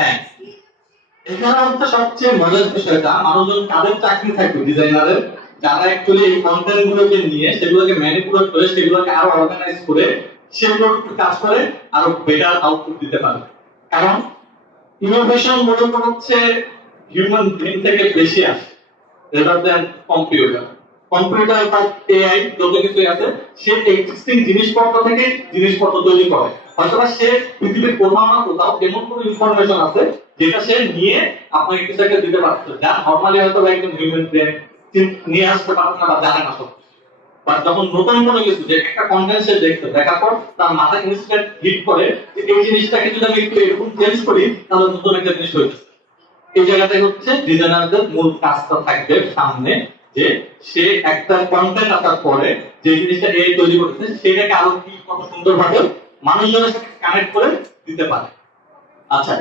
হ্যাঁ, এখানে হচ্ছে সবচেয়ে মজার বিষয়টা, মানুষজন কাদের চাকরি থাকবে ডিজাইনারের, যারা অ্যাকচুয়ালি এই কন্টেন্ট গুলোকে নিয়ে সেগুলোকে ম্যানিপুলেট করে সেগুলোকে আরো অর্গানাইজ করে সেগুলোর উপর কাজ করে আরো বেটার আউটপুট দিতে পারবে। কারণ ইনোভেশন মূলত হচ্ছে হিউম্যান ব্রেন থেকে বেশি আসে রেদার দেন কম্পিউটার। কম্পিউটার বা এআই যত কিছু আছে, সে এক্সিস্টিং জিনিসপত্র থেকে জিনিসপত্র তৈরি করে। হয়তোবা সে পৃথিবীর কোথাও না কোথাও এমন কোনো ইনফরমেশন আছে যেটা সে নিয়ে আপনাকে কিছু একটা দিতে পারছে, যা নর্মালি হয়তো একজন হিউম্যান ব্রেন নিয়ে আসতে পারছে না বা জানে না সব। বাট যখন নতুন কোনো কিছু, যে একটা কন্টেন্ট সে দেখছে, দেখার পর তার মাথায় ইনস্ট্যান্ট হিট করে যে এই জিনিসটাকে যদি আমি একটু এরকম চেঞ্জ করি তাহলে নতুন একটা জিনিস হয়েছে। এই জায়গাটাই হচ্ছে ডিজাইনারদের মূল কাজটা থাকবে সামনে, যে সে একটা কন্টেন্ট আসার পরে যে জিনিসটা এ তৈরি করতেছে সেটাকে আরো কি কত সুন্দরভাবে মানুষজনের সাথে কানেক্ট করে দিতে পারে। আচ্ছা,